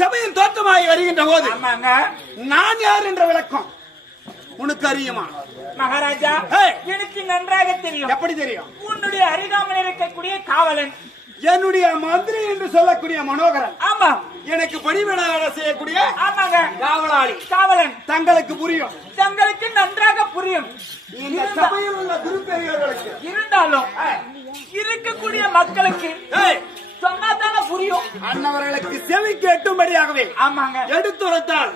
சபையில் தோற்றமாகி வருகின்ற போது நான் யார் என்ற விளக்கம் உனக்கு அறியுமா? மகாராஜா, எனக்கு நன்றாக தெரியும். எப்படி தெரியும்? உன்னுடைய அருகாமல் இருக்கக்கூடிய காவலன், என்னுடைய மந்திரி என்று சொல்லக்கூடிய மனோகரன். ஆமா. எனக்கு பணிவிட செய்யக்கூடிய ஆமாங்க காவலாளி காவலன். தங்களுக்கு புரியும், தங்களுக்கு நன்றாக புரியும். இந்த சபையில் உள்ள குருப்பெரியவர்களுக்கு இருந்தாலும் இருக்கக்கூடிய மக்களுக்கு சொன்னாதான புரியும். அன்னவர்களுக்கு செவி கேட்டும்படியாகவே ஆமாங்க எடுத்துரைத்தால்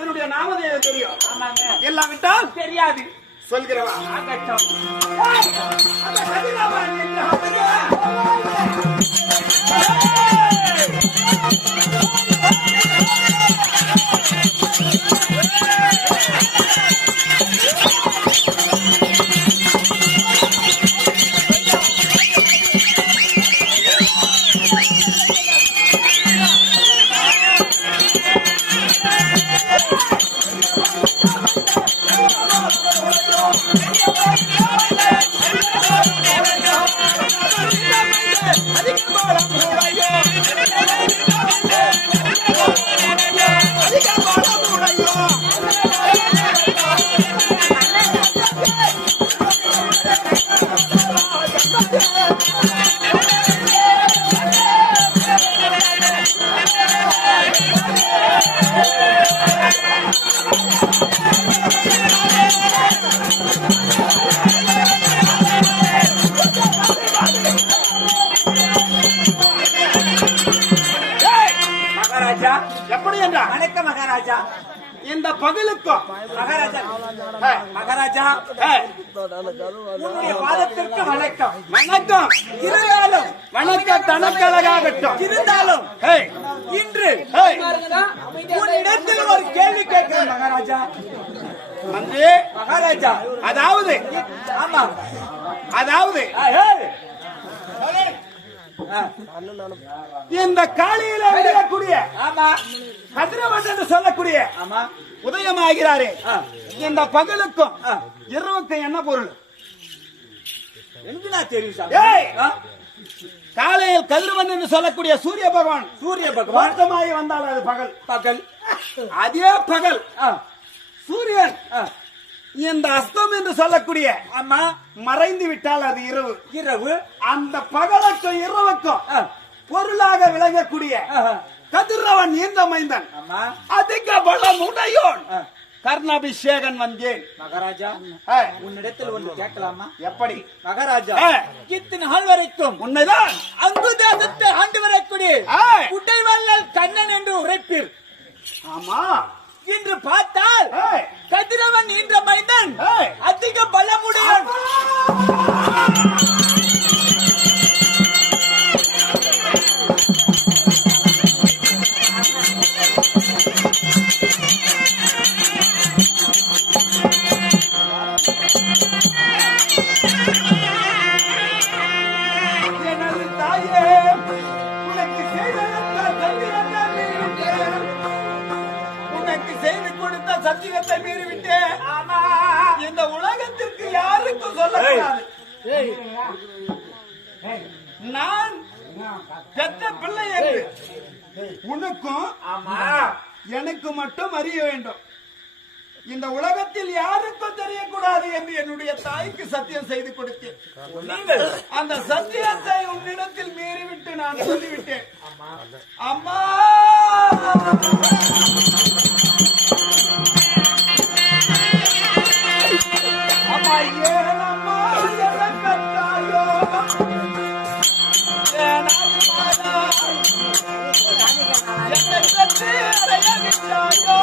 என்னுடைய நாமதேயம் தெரியும். ஆமாங்க. எல்லாவிட்டால் தெரியாது சொல்கிறவா. எப்படி என்றால், வணக்கம் மகாராஜா. இந்த பகலுக்கும் மகாராஜா மகாராஜா உன்னுடைய பாதத்திற்கு வணக்கம். வணக்கம். இருந்தாலும் வணக்கம் தனக்கழகாகட்டும். இருந்தாலும் இன்று உன்னிடத்தில் ஒரு கேள்வி கேட்கிறேன் மகாராஜா. வந்து மகாராஜா, அதாவது ஆமா, அதாவது இந்த காலையில விடக்கூடிய ஆமா கதிரவன் என்று சொல்லக்கூடிய ஆமா உதயமாகிறாரே, இந்த பகலுக்கும் இரவுக்கும் என்ன பொருள்? எனக்கு நான் தெரியும். காலையில் கதிரவன் என்று சொல்லக்கூடிய சூரிய பகவான் வந்தமாகி வந்தால் அது பகல். பகல். அதே பகல் சூரியன் இந்த அஸ்தம் என்று சொல்லக்கூடிய அம்மா மறைந்து விட்டால் அது இரவு. இரவு. அந்த பகலுக்கும் இரவுக்கும் பொருளாக விளங்கக்கூடிய கதிரவன் இந்த மைந்தன் அதிக பலம் உடையோன் கர்ணாபிஷேகன் வந்தேன். மகாராஜா, ஆ, உன்னிடத்தில் ஒன்று கேட்கலாமா? எப்படி? மகாராஜா, ஆ. இத்தனை நாள் வரைக்கும் உண்மைதான். அங்கு தேசத்தை ஆண்டு வரக்கூடிய ஆ. குட்டைவள்ளல் கண்ணன் என்று உரைப்பீர். ஆமா. இன்று பார்த்தால் ஆ, கதிரவன் என்ற மைந்தன் ஆ. அதிக பலமுடையவன். எனது தாயே, உனக்கு செய்த சத்தியத்தை மீறிவிட்டேன். உனக்கு செய்து கொடுத்த சத்தியத்தை மீறிவிட்டேன். ஆமா. இந்த உலகத்திற்கு யாருக்கும் சொல்லக்கூடாது. நான் பெற்ற பிள்ளை என்று உனக்கும் ஆமா. எனக்கு மட்டும் அறிய வேண்டும். இந்த உலகத்தில் யாருக்கும் தெரியக்கூடாது என்று என்னுடைய தாய்க்கு சத்தியம் செய்து கொடுத்தேன். நீங்கள் அந்த சத்தியத்தை உன்னிடத்தில் மீறிவிட்டு நான் சொல்லிவிட்டேன். அம்மா, அம்மா, ஏன் அம்மா என்னை பெற்றாயோ? ஏன் அம்மா, என்னை பெற்று அடைய விட்டாயோ?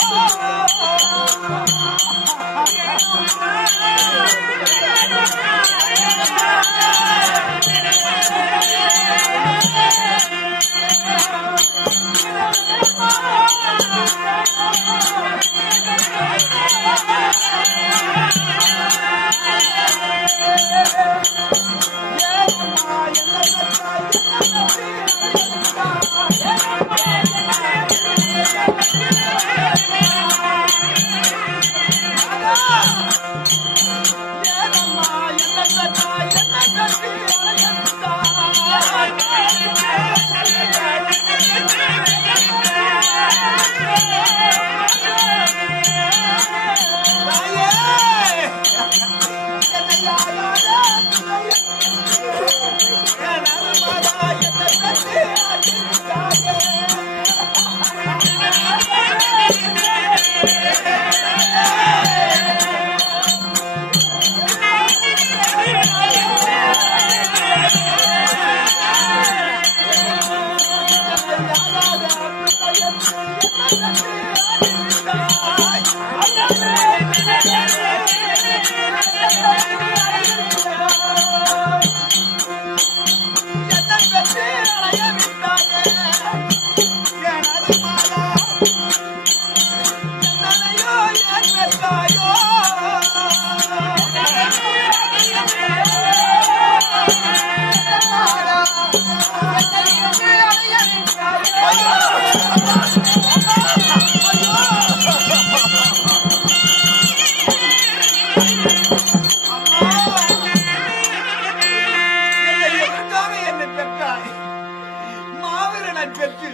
பெற்று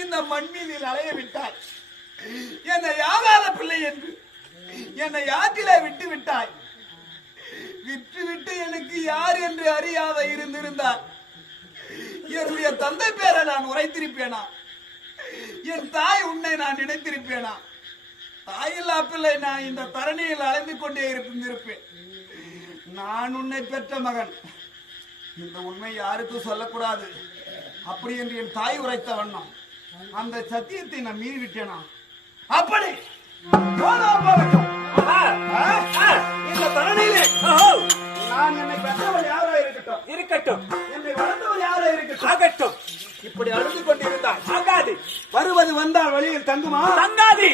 இந்த மண்மீனில் அலைய விட்டாய். என்னை யாகாத பிள்ளை என்று என்னை யாத்திலே விட்டு விட்டாய். விட்டு விட்டு எனக்கு யார் என்று அறியாத இருந்திருந்தால் என்னுடைய தந்தை பேரை நான் உரைத்திருப்பேனா? என் தாய் உன்னை நான் நினைத்திருப்பேனா? தாயில்லா பிள்ளை நான் இந்த தரணியில் அலைந்து கொண்டே இருந்திருப்பேன். நான் உன்னை பெற்ற மகன். இந்த உண்மை யாருக்கும் சொல்லக்கூடாது அப்படி என்று என் தாய் உரைத்த வண்ணம் அந்த சத்தியத்தை நான் மீறி விட்டேனா? அப்படி இந்த தரணியிலே நான் என்னை பெற்றவர் யாரோ இருக்கட்டும், இருக்கட்டும், என்னை வளர்ந்தவர் யாரோ இருக்கட்டும், ஆகட்டும். இப்படி அழுது கொண்டிருந்தால் ஆகாது. வருவது வந்தால் வழியில் தங்குமா? தங்காது.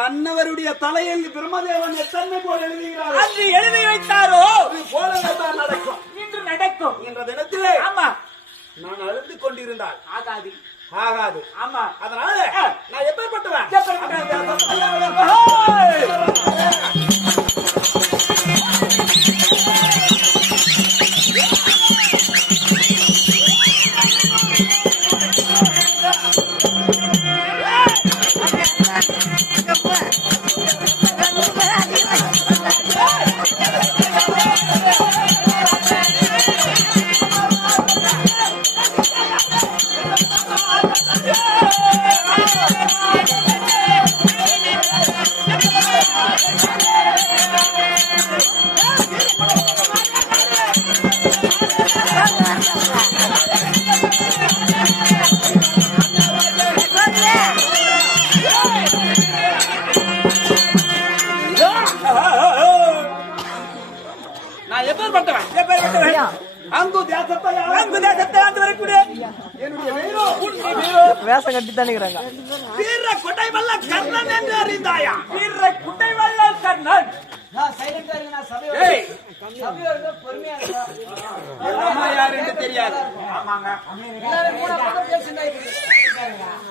அன்னவருடைய தலையில் பிரம்மதேவன் எத்தனை போல் எழுதுகிறார். அன்று எழுதி வைத்தாரோ போலதான் நடக்கும். இன்று நடக்கும். என்ற தினத்திலே ஆமா. நான் அழுது கொண்டிருந்தால் ஆகாது. ஆகாது. ஆமா. அதனால நான் எப்பேற்பட்டவன்? எப்பேற்பட்டவன் எப்பேற்பட்டவன்? அங்கு தேசத்தை அங்கு தேசத்தை ஆண்டு வரக்கூடிய என்னுடைய வீரோ வேஷம் கட்டி தானிக்கிறாங்க. வீர கொட்டை வல்ல கர்ணன் என்று அறிந்தாயா? வீர குட்டை வல்லால் கர்ணன். ஏய், எங்க அம்மா யாரு என்று தெரியாது.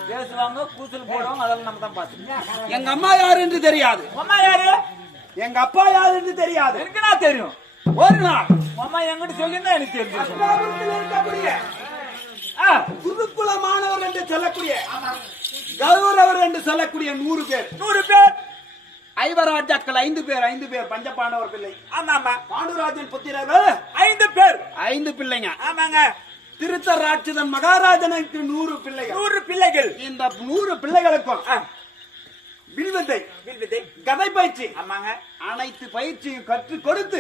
பேசுவாங்க, கூச்சல் போடுவாங்க, அதெல்லாம் நம்ம தான் பார்த்து. எங்க அம்மா யாரு என்று தெரியாது. அம்மா யாரு? எங்க அப்பா யாரு என்று தெரியாது. எனக்கு நான் தெரியும். ஒரு நாள் அம்மா என்கிட்ட சொல்லியிருந்தா எனக்கு தெரியும். அஸ்தாபுரத்தில் இருக்கக்கூடிய குருகுல மாணவர் என்று சொல்லக்கூடிய கௌரவர் என்று சொல்லக்கூடிய 100 பேர் 100 பேர் ஐவராஜாக்கள் 5 பேர் பஞ்சபாண்டவர் பிள்ளை. ஆமா ஆமா. பாண்டுராஜன் புத்திரர்கள் 5 பேர் 5 பிள்ளைங்க. ஆமாங்க. திருத்தராட்சதன் மகாராஜனுக்கு 100 பிள்ளைகள். 100 பிள்ளைகள். இந்த 100 பிள்ளைகளுக்கும் வில்வித்தை, கதை பயிற்சி, ஆமாங்க, அனைத்து பயிற்சியும் கற்றுக் கொடுத்து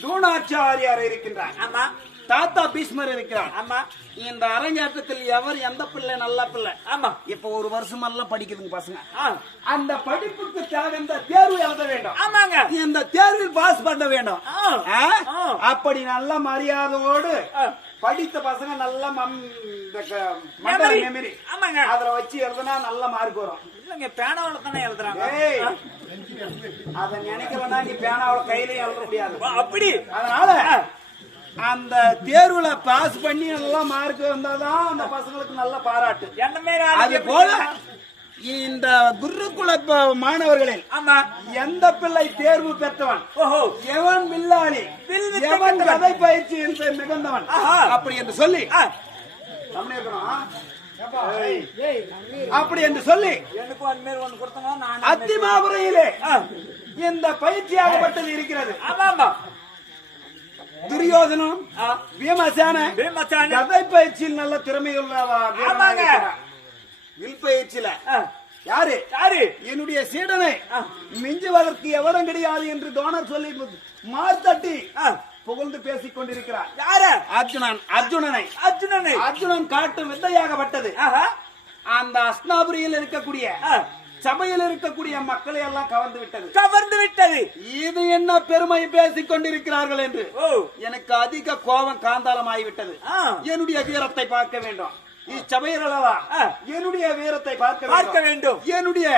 துரோணாச்சாரியார் இருக்கின்றார். ஆமா, தாத்தா பீஷ்மர் இருக்கிறார். ஆமா. இந்த அரங்கேற்றத்தில் எவர் எந்த பிள்ளை நல்ல பிள்ளை, ஆமா, இப்ப ஒரு வருஷம் எல்லாம் படிக்குதுங்க பசங்க. ஆ, அந்த படிப்புக்கு தகுந்த தேர்வு எழுத வேண்டும். ஆமாங்க. இந்த தேர்வில் பாஸ் பண்ண வேண்டும். ஆ, ஆ. அப்படி நல்ல மரியாதையோடு ஆ. படித்த பசங்க நல்ல மெமரி, ஆமாங்க, அதுல வச்சு எழுதுனா நல்ல மார்க் வரும். இல்லங்க, பேனாவில தானே எழுதுறாங்க. ஏய், அத நினைக்கிறவனா நீ பேனாவில கையிலயும் எழுத முடியாது. அப்படி அதனால அந்த தேர்வுல பாஸ் பண்ணி நல்லா மார்க் வந்தாதான் அந்த பசங்களுக்கு நல்ல பாராட்டு. என்ன மாதிரி அது போல இந்த குருகுல மாணவர்களில் ஆமா, எந்த பிள்ளை தேர்வு பெற்றவன், ஓஹோ, எவன் வில்லாளி, வில்வித்தை எவன் கற்றவன், கதை பயிற்சி என்று மிகுந்தவன், ஆஹா, அப்படி என்று சொல்லி தமிழ் இருக்கணும். அப்படி என்று சொல்லி எனக்கும் அது மாதிரி ஒண்ணு கொடுத்தோம். நான் அத்திமாபுரையிலே இந்த பயிற்சியாகப்பட்டது இருக்கிறது. ஆமா ஆமா. துரியோதனம், பீமசேன பீமசேன கதை பயிற்சியில் நல்ல திறமையுள்ள ஆமாங்க. வில் பயிற்சியில யாரு யாரு என்னுடைய சீடனை மிஞ்சுவதற்கு எவரும் கிடையாது என்று தோணர் சொல்லி மார்த்தட்டி புகழ்ந்து பேசிக் கொண்டிருக்கிறார். யாரு? அர்ஜுனன் காட்டும் வித்தையாகப்பட்டது. அந்த அஸ்தாபுரியில் இருக்கக்கூடிய சபையில் இருக்கக்கூடிய மக்களை எல்லாம் கவர்ந்து விட்டது. இது என்ன பெருமை பேசிக் கொண்டிருக்கிறார்கள் என்று எனக்கு அதிக கோபம் காந்தாளமாகிவிட்டது. என்னுடைய வீரத்தை பார்க்க வேண்டும். இச்சபையர்களா என்னுடைய வீரத்தை பார்க்க வேண்டும். என்னுடைய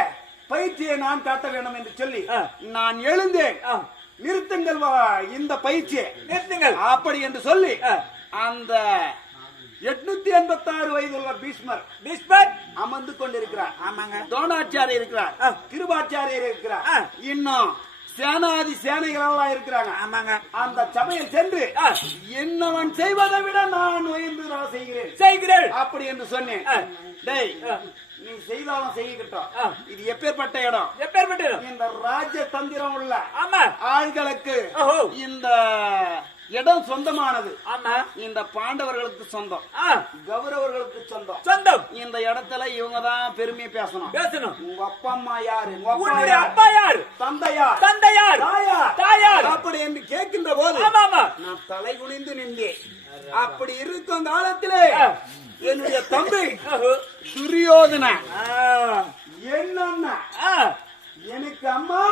பயிற்சியை நான் காட்ட வேண்டும் என்று சொல்லி நான் எழுந்தேன். நிறுத்துங்கள் இந்த பயிற்சியை நிறுத்துங்கள் அப்படி என்று சொல்லி அந்த 886 வயதுள்ள பீஷ்மர் அமர்ந்து கொண்டிருக்கிறார். ஆமாங்க. துரோணாச்சாரியர் இருக்கிறார், கிருபாச்சாரியர் இருக்கிறார், இன்னும் சேனாதி சேனைகளெல்லாம் இருக்கிறாங்க. ஆமாங்க. அந்த சபையில் சென்று என்னவன் செய்வதை விட நான் உயர்ந்து செய்கிறேன் அப்படி என்று சொன்னேன். டேய், நீ செய்தாலும் செய்யட்டும். இது எப்பேற்பட்ட இடம், இந்த ராஜ்ய தந்திரம் உள்ள ஆள்களுக்கு இந்த இடம் சொந்தமானது. இந்த பாண்டவர்களுக்கு சொந்தம், கௌரவர்களுக்கு சொந்தம். இந்த இடத்துல இவங்க தான் பெருமையை பேசணும். உங்க அப்பா அம்மா யாரு, அப்பா யாரு, தந்தையார், தாயார் அப்படி என்று கேட்கின்ற போது நான் தலை குனிந்து நின்றேன். அப்படி இருக்கும் காலத்திலே என்னுடைய தம்பி துரியோதன என்ன எனக்கு அம்மா,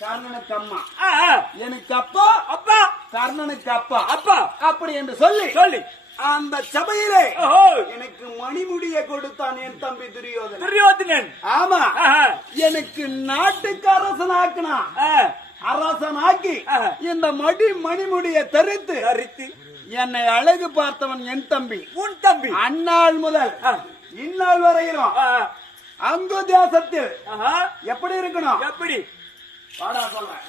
கர்ணனுக்கு அம்மா, எனக்கு அப்பா, கர்ணனுக்கு அப்பா அப்படி என்று சொல்லி அந்த சபையிலே எனக்கு மணிமுடியை கொடுத்தான் என் தம்பி துரியோதனன். ஆமா, எனக்கு நாட்டுக்கு அரசனாக்கி இந்த மணிமுடியை தரித்து என்னை அழகு பார்த்தவன் என் தம்பி. உன் தம்பி அந்நாள் முதல் இந்நாள் வரையிலும் அங்கு தேசத்தில் எப்படி இருக்கணும், எப்படி பாடா சொல்றேன்.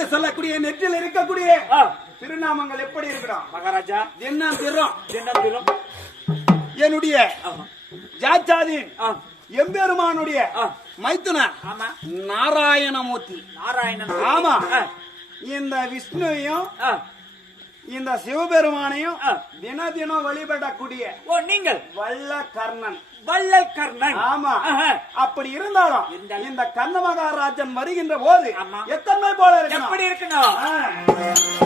என்று சொல்லக்கூடிய நெற்றில் இருக்கக்கூடிய திருநாமங்கள் எப்படி இருக்கணும்? மகாராஜா தினம் திறம் தினம் என்னுடைய ஜாச்சாதீன் எம்பெருமானுடைய மைத்துன ஆமா நாராயணமூர்த்தி. நாராயணன் ஆமா. இந்த விஷ்ணுவையும் இந்த சிவபெருமானையும் தினம் வழிபடக்கூடிய நீங்கள் வல்லகர்ணன். வல்லகர்ணன். ஆமா. அப்படி இருந்தாலும் இந்த கண்ண மகாராஜன் வருகின்ற போது எத்தனை போல இருக்கு? எப்படி இருக்கணும்?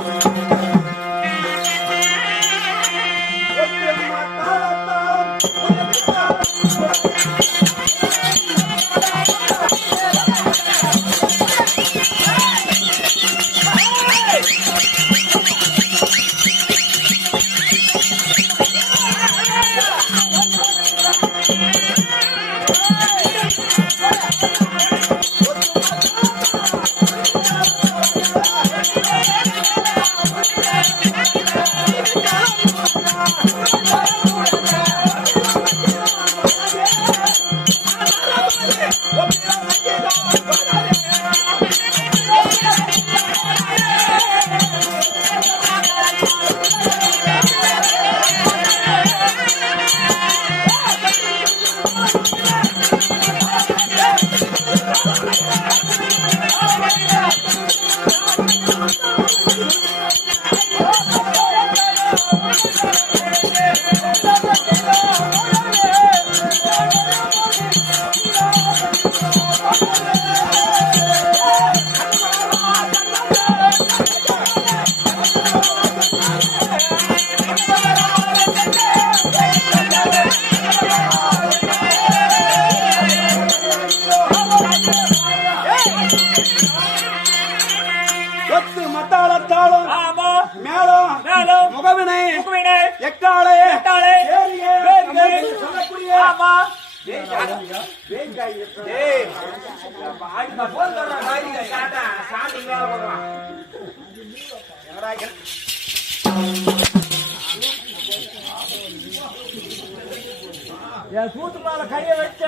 சூத்து மேல கைய வச்ச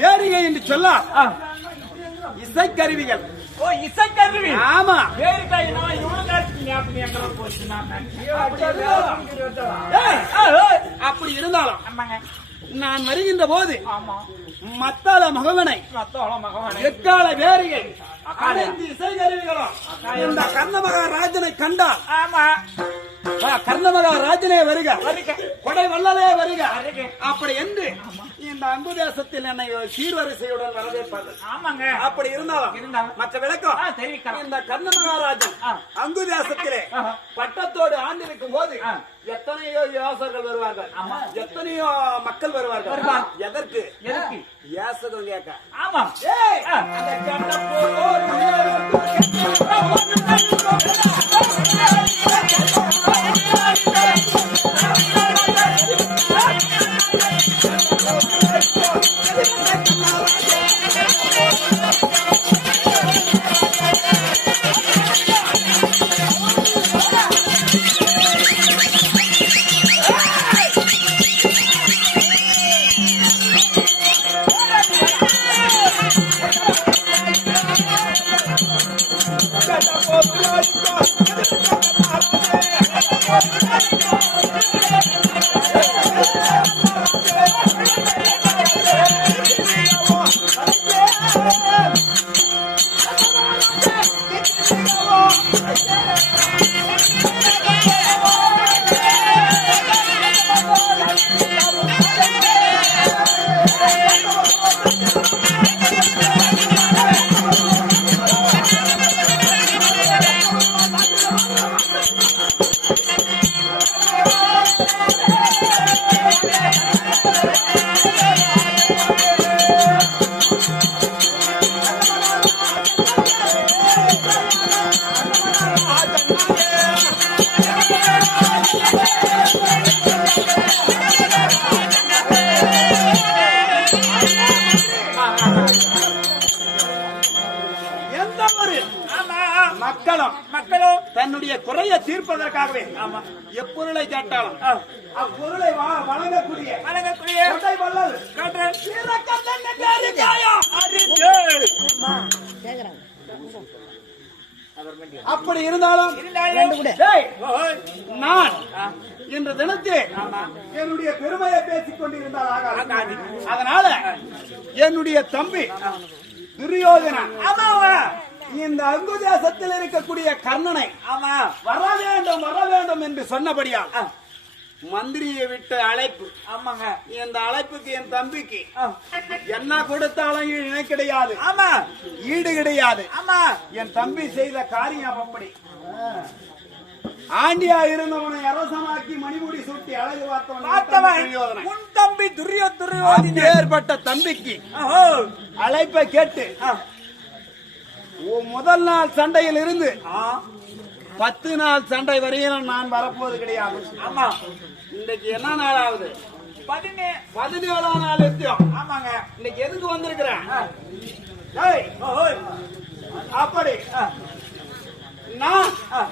பேரிகை என்று சொல்ல இசைக்கருவிகள். ஓ இசைக்கருவி. ஆமா. பேரிகை நான் இவனுக்கு ஞாபகம் போச்சு. அப்படி இருந்தாலும் ஆமாங்க நான் வருகின்ற போது ஆமா மத்தாள மகவனை மகவனை எக்கால வேரிகை அனைத்து இசைக்கருவிகளும் இந்த கர்ணமகாராஜனை கண்டால் ஆமா கர்ணமகாராஜனே வருக கொடை வள்ளலே வருக வருக. அப்படி என்று இந்த அம்பு தேசத்தில் என்னை சீர்வரிசையுடன் வரவேற்பார்கள். ஆமாங்க. அப்படி இருந்தாலும் மற்ற விளக்கம் தெரிவிக்கலாம். இந்த கர்ணமகாராஜன் அங்கு தேசத்திலே பட்டத்தோடு ஆண்டிருக்கும் போது எத்தனையோ யோசர்கள் வருவார்கள், எத்தனையோ மக்கள் வருவார்கள். எதற்கு? ஏசகம் கேட்க. ஆமா. அந்த கண்ட போர் மக்களும் தன்னுடைய குறைய தீர்ப்ப தீர்ப்பதற்காகவே ஆமா. எப்பொருளை கேட்டாலும் ஆ. அப்பொருளை வழங்கக்கூடிய வணங்கக்கூடிய கொடை வள்ளல் காற்றல் வீரக்கண்ணன் என்று அறிந்தாயா? அறிந்து. அப்படி இருந்தாலும் இருந்தாலும் டேய், ஓய். நான் ஆ. இன்று தினத்தில் ஆமா. என்னுடைய பெருமையை பேசிக் கொண்டிருந்தால் ஆகாது. ஆகாது. அதனால என்னுடைய தம்பி துரியோதனன் ஆமாவா? இந்த அங்கு தேசத்தில் இருக்கக்கூடிய கர்ணனை ஆமா. வர வேண்டும் என்று சொன்னபடியா மந்திரியை விட்டு அழைப்பு. ஆமாங்க. இந்த அழைப்புக்கு என் தம்பிக்கு ஆ. என்ன கொடுத்தாலும் இணை கிடையாது, ஆமா. ஈடு கிடையாது. ஆமா. என் தம்பி செய்த காரியம் அப்படி. ஆண்டியா இருந்தவனை அரசனாக்கி மணிமுடி சூட்டி அழகு பார்த்தவன் பார்த்தவன் உன் தம்பி துரியோதனன். ஏற்பட்ட தம்பிக்கு ஓஹோ. அழைப்பை கேட்டு ஆ. முதல் நாள் சண்டையில் இருந்து ஆ. 10 நாள் சண்டை வரையிலும் நான் வரப்போவது கிடையாது. ஆமா. இன்னைக்கு என்ன நாள் ஆகுது? 17ஆம் நாள் யுத்தம். ஆமாங்க. இன்னைக்கு எதுக்கு வந்திருக்கிறேன்? ஆ. டேய், ஓஹோய். அப்படி ஆ. நான் ஆ.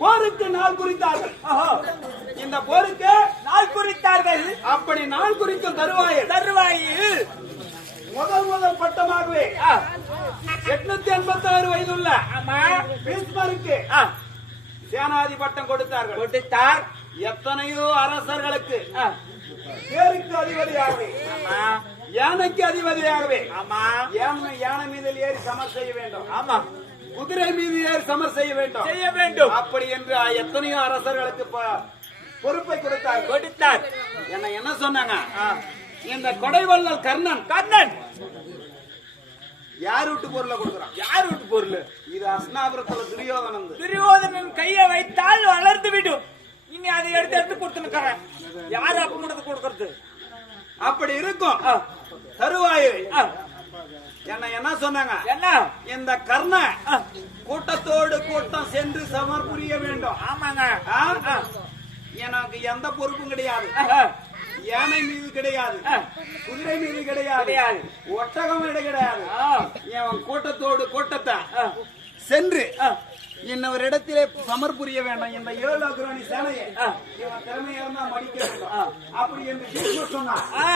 போருக்கு நாள் குறித்தார்கள். ஓஹோ. இந்த போருக்கு நாள் குறித்தார்கள். அப்படி நாள் குறிக்கும் தருவாயில் தருவாயில் முதல் பட்டமாகவே ஆ. 886 வயதுள்ள ஆமா. பீஷ்மருக்கு ஆ. சேனாதி பட்டம் கொடுத்தார்கள். கொடுத்தார். எத்தனையோ அரசர்களுக்கு ஆ. தேருக்கு அதிபதியாகவே, ஆமா. யானைக்கு அதிபதியாகவே, ஆமா. யானை மீது ஏறி சமர் செய்ய வேண்டும், ஆமா. குதிரை மீது ஏறி சமர் செய்ய வேண்டும், செய்ய வேண்டும். அப்படி என்று எத்தனையோ அரசர்களுக்கு பொறுப்பை கொடுத்தார்கள். கொடுத்தார். என்ன சொன்னாங்க? ஆ. இந்த கொடைவள்ளல் கர்ணன் கர்ணன் யார் விட்டு பொருளை கொடுக்குறான்? யார் விட்டு பொருள்? இது அஸ்னாபுரத்துல துரியோதனன். துரியோதனன் கையை வைத்தால் வளர்ந்து விடும். இனி அதை எடுத்து கொடுத்துருக்கிறேன். யாரு அப்ப கொடுக்கறது? அப்படி இருக்கும் ஆ. தருவாயில் ஆ. என்ன சொன்னாங்க? என்ன? இந்த கர்ண ஆ. கூட்டத்தோடு கூட்டம் சென்று சமர் புரிய வேண்டும். ஆமாங்க. ஆ? ஆ. எனக்கு எந்த பொறுப்பும் கிடையாது. ஆஹா. யானை மீது கிடையாது, ஆ. குதிரை மீது கிடையாது, கிடையாது. ஒட்டகம் கிடையாது. ஆ. என் கூட்டத்தோடு கூட்டத்தை ஆ. சென்று ஆ. இன்னொரு இடத்திலே சமர் புரிய வேண்டும். இந்த 7 அக்ரணி சேனையை ஆ. இவன் திறமையா இருந்தா மடிக்க வேண்டும். ஆ. அப்படி என்று கிருஷ்ணர் சொன்னார். ஆ.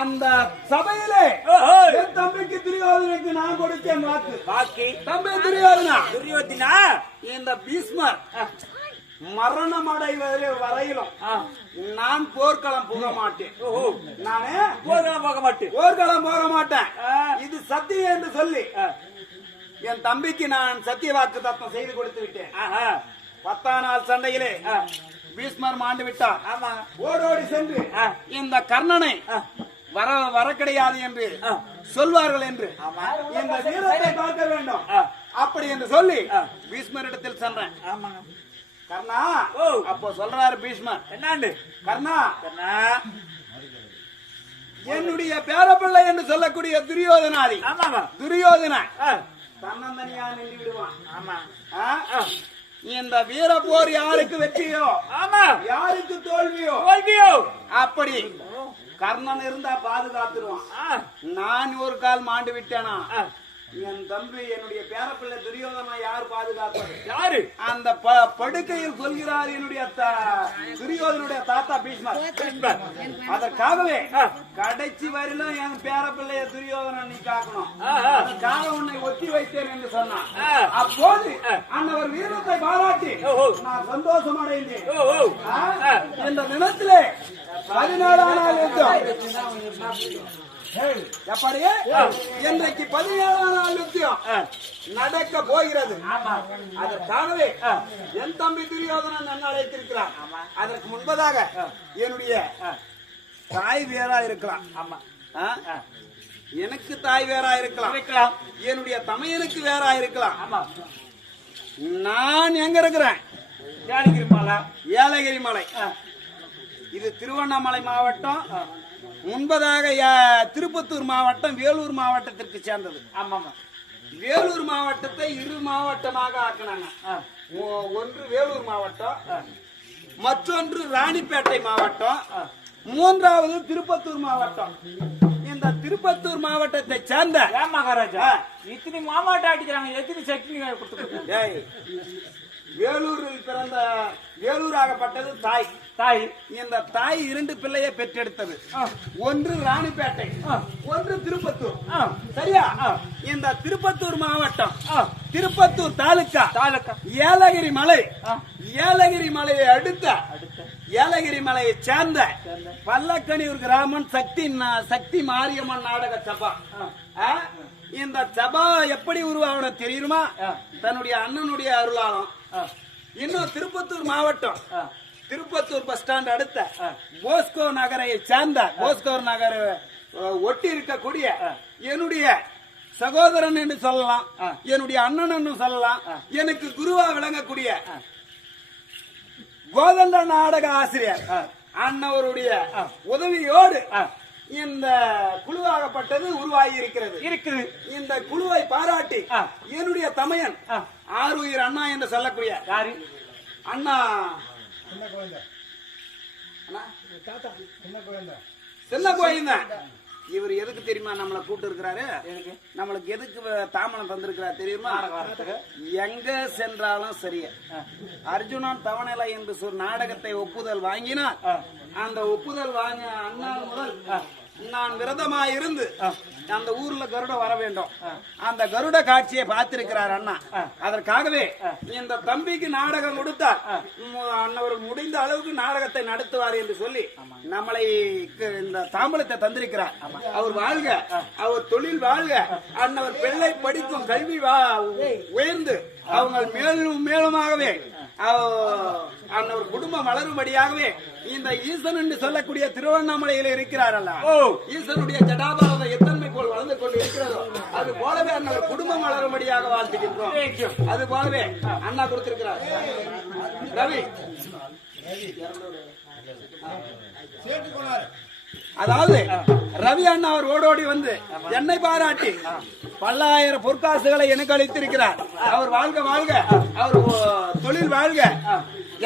அந்த சபையிலே ஓஹோ. என் தம்பிக்கு துரியோதனுக்கு நான் கொடுத்தேன் வாக்கு. பாக்கி தம்பி துரியோதனா, துரியோதனா இந்த பீஷ்மர் ஆ. மரணம் அடைவதை வரையிலும் ஆ. நான் போர்க்களம் போக மாட்டேன். ஓஹோ. நானே போகலாம் போக மாட்டேன். போர்க்களம் போக மாட்டேன். ஆ. இது சத்தியம் என்று சொல்லி ஆ. என் தம்பிக்கு நான் சத்திய வாக்கு தத்தம் செய்து கொடுத்து விட்டேன். ஆஹா. 10ஆம் நாள் சண்டையிலே ஆ. பீஷ்மர் மாண்டு விட்டார். ஆமா. ஓடோடி சென்று ஆ. இந்த கர்ணனை ஆ. வர கிடையாது என்று ஆ. சொல்வார்கள் என்று ஆமா. இந்த வீரத்தை பார்க்க வேண்டும். ஆ. அப்படி என்று சொல்லி ஆ. பீஷ்மரிடத்தில் சென்றேன். ஆமாங்க. கர்ணா, ஓ. அப்போ சொல்றாரு பீஷ்மர், என்னாண்டு? கர்ணா, கர்ணா. என்னுடைய பேரப்பிள்ளை என்று சொல்லக்கூடிய துரியோதனாதி ஆமாமா. துரியோதன ஆ. தன்னந்தனியா நின்று விடுவான். ஆமா. ஆ? ஆ. இந்த வீர போர் யாருக்கு வெற்றியோ ஆமா. யாருக்கு தோல்வியோ தோல்வியோ. அப்படி கர்ணன் இருந்தா பாதுகாத்துருவான். ஆ. நான் ஒரு கால் மாண்டு விட்டேனா, ஆ. என் தம்பி என்னுடைய பேரப்பிள்ளை துரியோதனா யார் பாதுகாப்பது? யாரு? அந்த படுக்கையில் சொல்கிறார் என்னுடைய துரியோதனுடைய தாத்தா பீஷ்மர். அதற்காகவே கடைசி வரையிலும் என் பேரப்பிள்ளைய துரியோதனா நீ காக்கணும், ஆஹா. அதற்காக உன்னை ஒத்தி வைத்தேன் என்று சொன்னான். ஆ. அப்போது அன்னவர் வீரத்தை பாராட்டி ஓஹோ. நான் சந்தோஷம் அடைந்தேன். ஓஹோ. ஆ? இந்த தினத்திலே 14ஆம் நாள் யுத்தம். எப்படியே இன்றைக்கு 17ஆம் நாள் யுத்தம் நடக்க போகிறது. ஆமா. அதற்காகவே என் தம்பி துரியோதனன் என்ன அழைத்திருக்கிறான். அதற்கு முன்பதாக என்னுடைய தாய் வேறா இருக்கலாம். ஆமா. ஆ? எனக்கு தாய் வேறா இருக்கலாம், இருக்கலாம். என்னுடைய தமையனுக்கு வேறா இருக்கலாம். ஆமா. நான் எங்க இருக்கிறேன்? ஏலகிரி மலை. ஏலகிரி மலை. இது திருவண்ணாமலை மாவட்டம். முன்பதாக திருப்பத்தூர் மாவட்டம் வேலூர் மாவட்டத்திற்கு சேர்ந்தது. ஆமாமா. வேலூர் மாவட்டத்தை 2 மாவட்டமாக ஆக்கினாங்க. ஒன்று வேலூர் மாவட்டம், மற்றொன்று ராணிப்பேட்டை மாவட்டம், 3வது திருப்பத்தூர் மாவட்டம். இந்த திருப்பத்தூர் மாவட்டத்தை சேர்ந்த ஏன் மகாராஜா இத்தனை மாமாட்டம் அடிக்கிறாங்க? எத்தனை சட்னி கொடுத்து? வேலூரில் பிறந்த வேலூராகப்பட்டது தாய். இந்த தாய் 2 பிள்ளையை பெற்றெடுத்தது. ஒன்று ராணிப்பேட்டை, ஒன்று திருப்பத்தூர். சரியா? இந்த திருப்பத்தூர் மாவட்டம், திருப்பத்தூர் தாலுக்கா, ஏலகிரி மலை, ஏலகிரி மலையை அடுத்த ஏலகிரி மலையை சேர்ந்த பல்லக்கனியூர் கிராமம் சக்தி மாரியம்மன் நாடக சபா. இந்த சபா எப்படி உருவாகணும் தெரியுமா? தன்னுடைய அண்ணனுடைய அருளாலும். இன்னும் திருப்பத்தூர் மாவட்டம், திருப்பத்தூர் பஸ் ஸ்டாண்ட் அடுத்த போஸ்கோ நகரை சேர்ந்த போஸ்கோ நகர் ஒட்டி இருக்கக்கூடிய என்னுடைய சகோதரன் என்று சொல்லலாம், என்னுடைய அண்ணன் என்று சொல்லலாம், எனக்கு குருவா விளங்கக்கூடிய கோதண்ட நாடக ஆசிரியர் அண்ணவருடைய உதவியோடு இந்த குழுவாகப்பட்டது உருவாகி இருக்கிறது. இந்த குழுவை பாராட்டி என்னுடைய தமையன் ஆருயிர் அண்ணா என்று சொல்லக்கூடிய அண்ணா சின்ன கோயில். இவர் எதுக்கு தெரியுமா நம்மளை கூட்டு இருக்கிறாரு? நம்மளுக்கு எதுக்கு தாமனம் தந்திருக்கிறார் தெரியுமா? எங்க சென்றாலும் சரியா அர்ஜுனன் தவணைலை என்று நாடகத்தை ஒப்புதல் வாங்கினார். அந்த ஒப்புதல் வாங்க அண்ணாள் முதல் நான் விரதமாயிருந்து அந்த ஊர்ல கருட வர வேண்டும். அந்த கருட காட்சியை பார்த்திருக்கிறார் அண்ணா. அதற்காகவே இந்த தம்பிக்கு நாடகம் கொடுத்தார். அண்ணவர் முடிந்த அளவுக்கு நாடகத்தை நடத்துவார் என்று சொல்லி நம்மளை இந்த தாம்பலத்தை தந்திருக்கிறார். அவர் வாழ்க, அவர் தொழில் வாழ்க, அண்ணவர் பிள்ளை படிக்கும் கல்வி உயர்ந்து அவங்க மேலும் மேலுமாகவே அண்ணவர் குடும்பம் வளரும்படியாகவே இந்த ஈசன் என்று சொல்லக்கூடிய திருவண்ணாமலையில் இருக்கிறாரல்ல, ஈசனுடைய ஜடாபாரத எத்தன்மை போல் வளர்ந்து கொண்டு இருக்கிறதோ அது போலவே அண்ணவர் குடும்பம் வளரும்படியாக வாழ்த்துகின்றோம். அது போலவே அண்ணா கொடுத்திருக்கிறார். ரவி அதாவது ரவி அண்ணா அவர் ஓடோடி வந்து என்னை பாராட்டி பல்லாயிரம் பொற்காசுகளை எனக்கு அளித்திருக்கிறார். அவர் வாழ்க வாழ்க, அவர் தொழில் வாழ்க.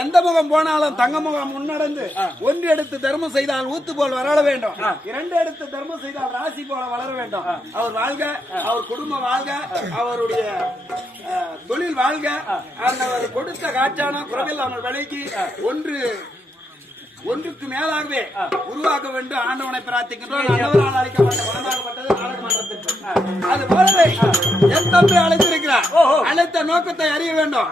எந்த முகம் போனாலும் தங்க முகம் முன்னடந்து ஒன்று எடுத்து தர்மம் செய்தால் ஊத்து போல் வளர வேண்டும், 2 எடுத்து தர்மம் செய்தால் ராசி போல வளர வேண்டும். அவர் வாழ்க, அவர் குடும்பம் வாழ்க, அவருடைய தொழில் வாழ்க. அவர் கொடுத்த காட்சான குறைவில் அவர் விலைக்கு ஒன்றுக்கு மேலாகவே உருவாக்க வேண்டும் ஆண்டவனை பிரார்த்திக்கின்றோம். நல்லவரால் அழைக்கப்பட்ட பணமாகப்பட்டது நாடகமன்றத்திற்கு. அது போலவே என் தம்பி அழைத்திருக்கிறார். அழைத்த நோக்கத்தை அறிய வேண்டும்.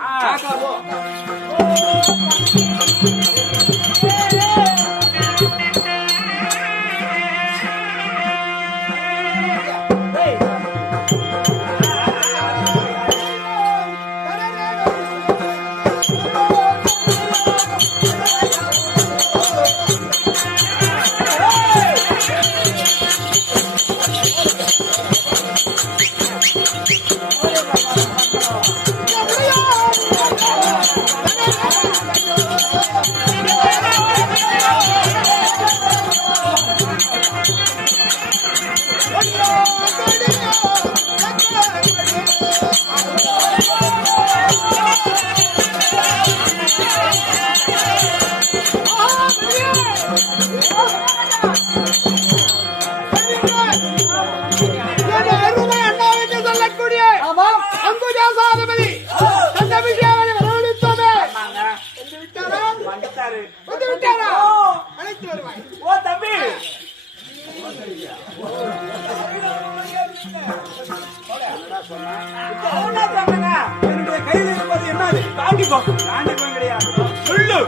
என்னுடைய கையில் இருப்பது என்னது? தாண்டிப்போம் கிடையாது, புல்லு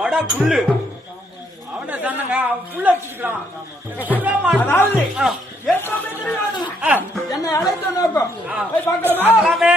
வட புல்லு. அவன சொன்னாங்க அவன் புல்ல வச்சுக்கிறான். அதாவது என்னை அழைத்த நோக்கம் போய் பார்க்கலாமே.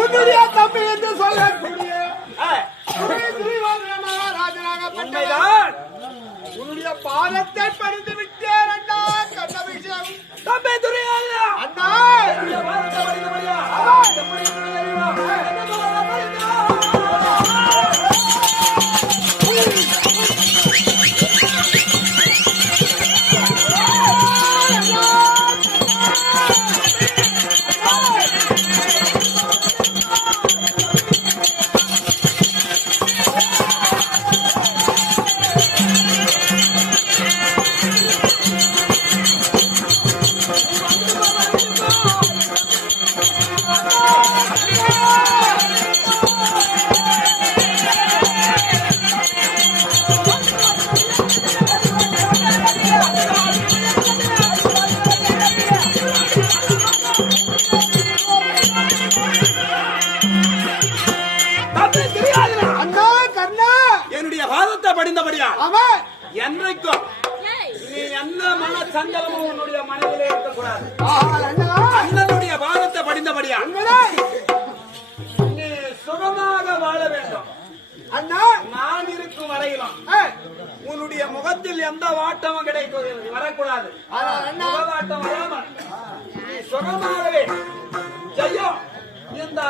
உன்னுடைய தம்பி என்று சொல்லக்கூடிய மகாராஜனாக உண்மைதான். உன்னுடைய பாதத்தை பறிந்து விட்டேன் அண்ணா கண்ணபிஷேகம் தம்பி துரியோதனா, அண்ணா இந்த வாரத்தை படித்தபடியா? எப்படி இருந்தது தெரியுமா? தம்பி துரியோதனா, அண்ணா கண்ணா என்னுடைய வாதத்தை படிந்தபடியா அவன் என்றைக்கும் நீ என்ன மன சஞ்சலமும் உன்னுடைய மனதிலே இருக்கக்கூடாது. அண்ணா அண்ணனுடைய வாதத்தை படிந்தபடியா உண்மைதே. நீ சுகமாக வாழ வேண்டும். அண்ணா நான் இருக்கும் வரையிலும் உன்னுடைய முகத்தில் எந்த வாட்டமும் கிடைக்கும் வரக்கூடாது. அண்ணா முகவாட்டம் வராமல் நீ சுகமாகவே ஜெயம் இந்த